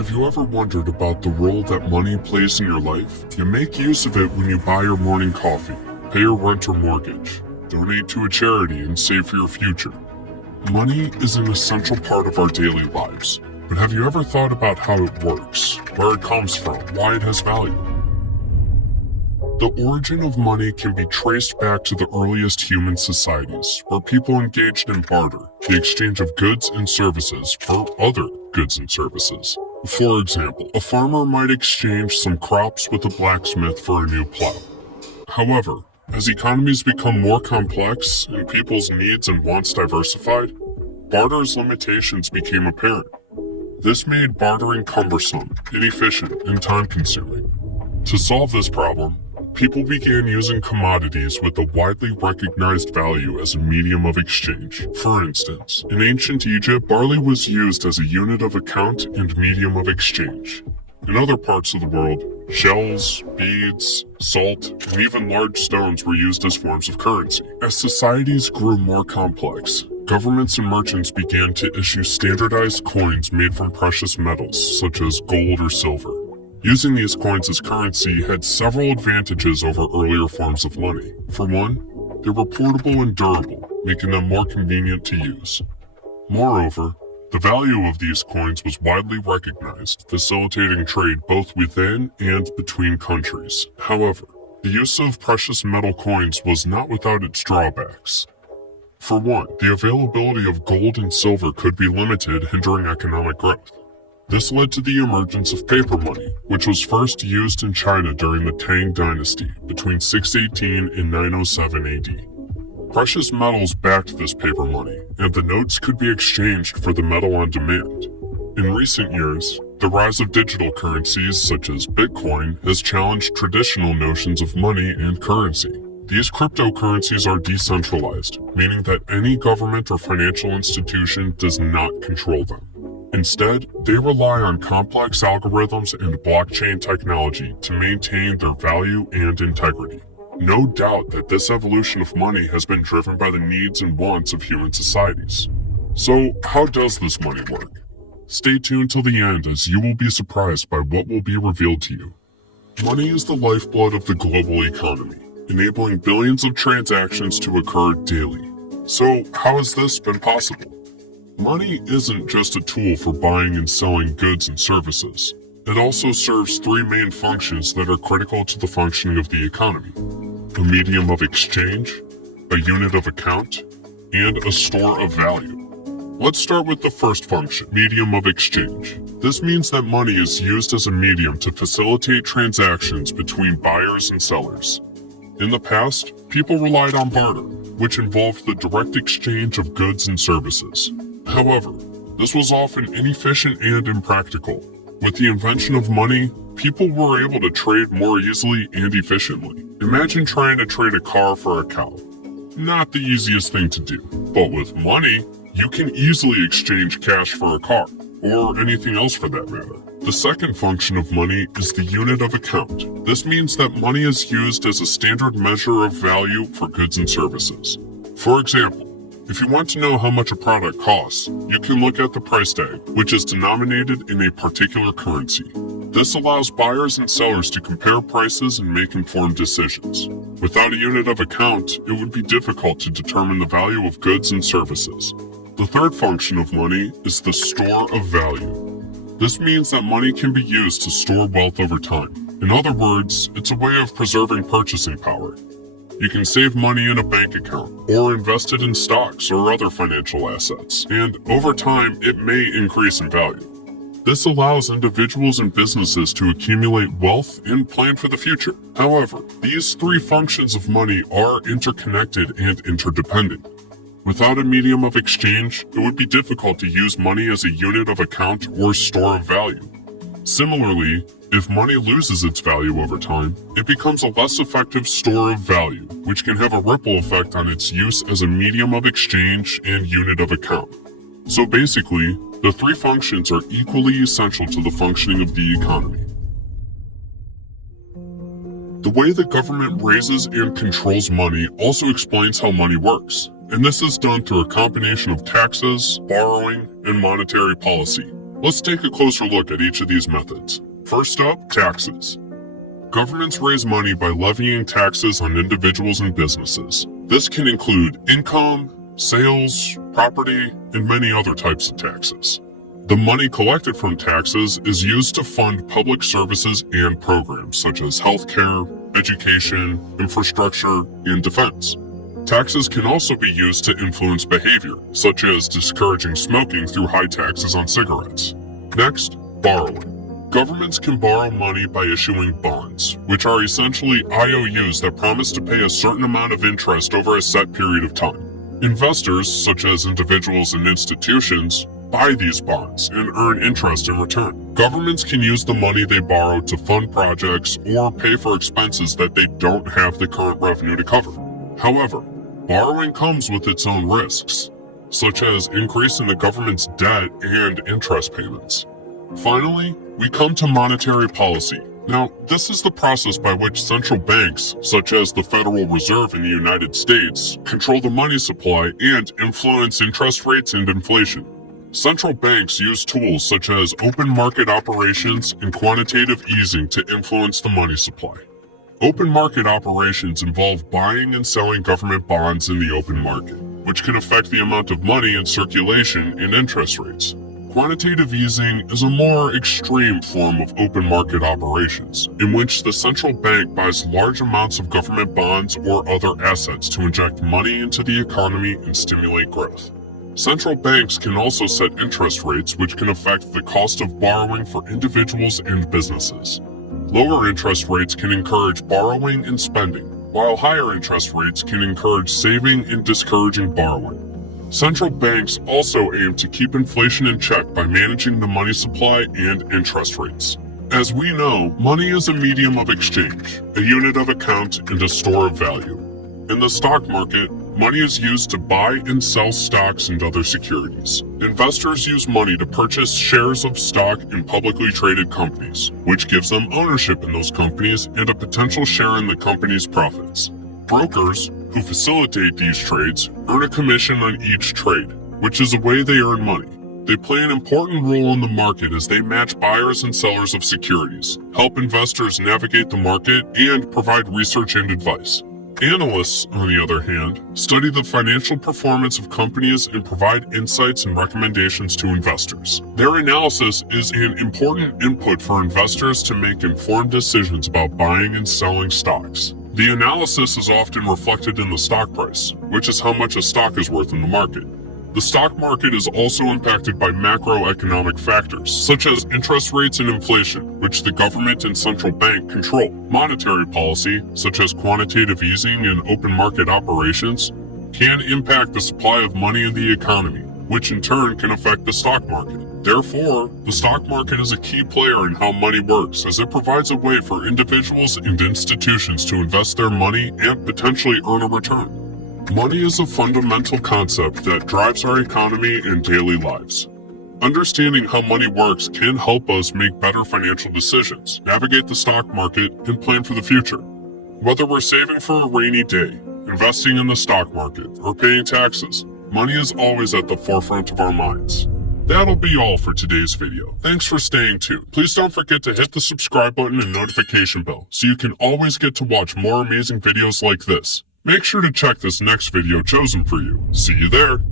Have you ever wondered about the role that money plays in your life? You make use of it when you buy your morning coffee, pay your rent or mortgage, donate to a charity, and save for your future. Money is an essential part of our daily lives, but have you ever thought about how it works, where it comes from, why it has value? The origin of money can be traced back to the earliest human societies, where people engaged in barter, the exchange of goods and services for other goods and services. For example, a farmer might exchange some crops with a blacksmith for a new plow. However, as economies become more complex and people's needs and wants diversified, barter's limitations became apparent. This made bartering cumbersome, inefficient, and time-consuming. To solve this problem, people began using commodities with a widely recognized value as a medium of exchange. For instance, in ancient Egypt, barley was used as a unit of account and medium of exchange. In other parts of the world, shells, beads, salt, and even large stones were used as forms of currency. As societies grew more complex, governments and merchants began to issue standardized coins made from precious metals, such as gold or silver. Using these coins as currency had several advantages over earlier forms of money. For one, they were portable and durable, making them more convenient to use. Moreover, the value of these coins was widely recognized, facilitating trade both within and between countries. However, the use of precious metal coins was not without its drawbacks. For one, the availability of gold and silver could be limited, hindering economic growth. This led to the emergence of paper money, which was first used in China during the Tang Dynasty between 618 and 907 AD. Precious metals backed this paper money, and the notes could be exchanged for the metal on demand. In recent years, the rise of digital currencies such as Bitcoin has challenged traditional notions of money and currency. These cryptocurrencies are decentralized, meaning that any government or financial institution does not control them. Instead, they rely on complex algorithms and blockchain technology to maintain their value and integrity. No doubt that this evolution of money has been driven by the needs and wants of human societies. So, how does this money work? Stay tuned till the end, as you will be surprised by what will be revealed to you. Money is the lifeblood of the global economy, enabling billions of transactions to occur daily. So, how has this been possible? Money isn't just a tool for buying and selling goods and services. It also serves three main functions that are critical to the functioning of the economy: a medium of exchange, a unit of account, and a store of value. Let's start with the first function, medium of exchange. This means that money is used as a medium to facilitate transactions between buyers and sellers. In the past, people relied on barter, which involved the direct exchange of goods and services. However, this was often inefficient and impractical. With the invention of money, people were able to trade more easily and efficiently. Imagine trying to trade a car for a cow. Not the easiest thing to do, but with money, you can easily exchange cash for a car, or anything else for that matter. The second function of money is the unit of account. This means that money is used as a standard measure of value for goods and services. For example, if you want to know how much a product costs, you can look at the price tag, which is denominated in a particular currency. This allows buyers and sellers to compare prices and make informed decisions. Without a unit of account, it would be difficult to determine the value of goods and services. The third function of money is the store of value. This means that money can be used to store wealth over time. In other words, it's a way of preserving purchasing power. You can save money in a bank account, or invest it in stocks or other financial assets, and over time, it may increase in value. This allows individuals and businesses to accumulate wealth and plan for the future. However, these three functions of money are interconnected and interdependent. Without a medium of exchange, it would be difficult to use money as a unit of account or store of value. Similarly, if money loses its value over time, it becomes a less effective store of value, which can have a ripple effect on its use as a medium of exchange and unit of account. So basically, the three functions are equally essential to the functioning of the economy. The way the government raises and controls money also explains how money works, and this is done through a combination of taxes, borrowing, and monetary policy. Let's take a closer look at each of these methods. First up, taxes. Governments raise money by levying taxes on individuals and businesses. This can include income, sales, property, and many other types of taxes. The money collected from taxes is used to fund public services and programs such as healthcare, education, infrastructure, and defense. Taxes can also be used to influence behavior, such as discouraging smoking through high taxes on cigarettes. Next, borrowing. Governments can borrow money by issuing bonds, which are essentially IOUs that promise to pay a certain amount of interest over a set period of time. Investors, such as individuals and institutions, buy these bonds and earn interest in return. Governments can use the money they borrow to fund projects or pay for expenses that they don't have the current revenue to cover. However, borrowing comes with its own risks, such as increasing the government's debt and interest payments. Finally, we come to monetary policy. Now, this is the process by which central banks, such as the Federal Reserve in the United States, control the money supply and influence interest rates and inflation. Central banks use tools such as open market operations and quantitative easing to influence the money supply. Open market operations involve buying and selling government bonds in the open market, which can affect the amount of money in circulation and interest rates. Quantitative easing is a more extreme form of open market operations, in which the central bank buys large amounts of government bonds or other assets to inject money into the economy and stimulate growth. Central banks can also set interest rates, which can affect the cost of borrowing for individuals and businesses. Lower interest rates can encourage borrowing and spending, while higher interest rates can encourage saving and discouraging borrowing. Central banks also aim to keep inflation in check by managing the money supply and interest rates. As we know, money is a medium of exchange, a unit of account, and a store of value. In the stock market, money is used to buy and sell stocks and other securities. Investors use money to purchase shares of stock in publicly traded companies, which gives them ownership in those companies and a potential share in the company's profits. Brokers, who facilitate these trades, earn a commission on each trade, which is a way they earn money. They play an important role in the market as they match buyers and sellers of securities, help investors navigate the market, and provide research and advice. Analysts, on the other hand, study the financial performance of companies and provide insights and recommendations to investors. Their analysis is an important input for investors to make informed decisions about buying and selling stocks. The analysis is often reflected in the stock price, which is how much a stock is worth in the market. The stock market is also impacted by macroeconomic factors, such as interest rates and inflation, which the government and central bank control. Monetary policy, such as quantitative easing and open market operations, can impact the supply of money in the economy, which in turn can affect the stock market. Therefore, the stock market is a key player in how money works, as it provides a way for individuals and institutions to invest their money and potentially earn a return. Money is a fundamental concept that drives our economy and daily lives. Understanding how money works can help us make better financial decisions, navigate the stock market, and plan for the future. Whether we're saving for a rainy day, investing in the stock market, or paying taxes, money is always at the forefront of our minds. That'll be all for today's video. Thanks for staying tuned. Please don't forget to hit the subscribe button and notification bell so you can always get to watch more amazing videos like this. Make sure to check this next video chosen for you. See you there!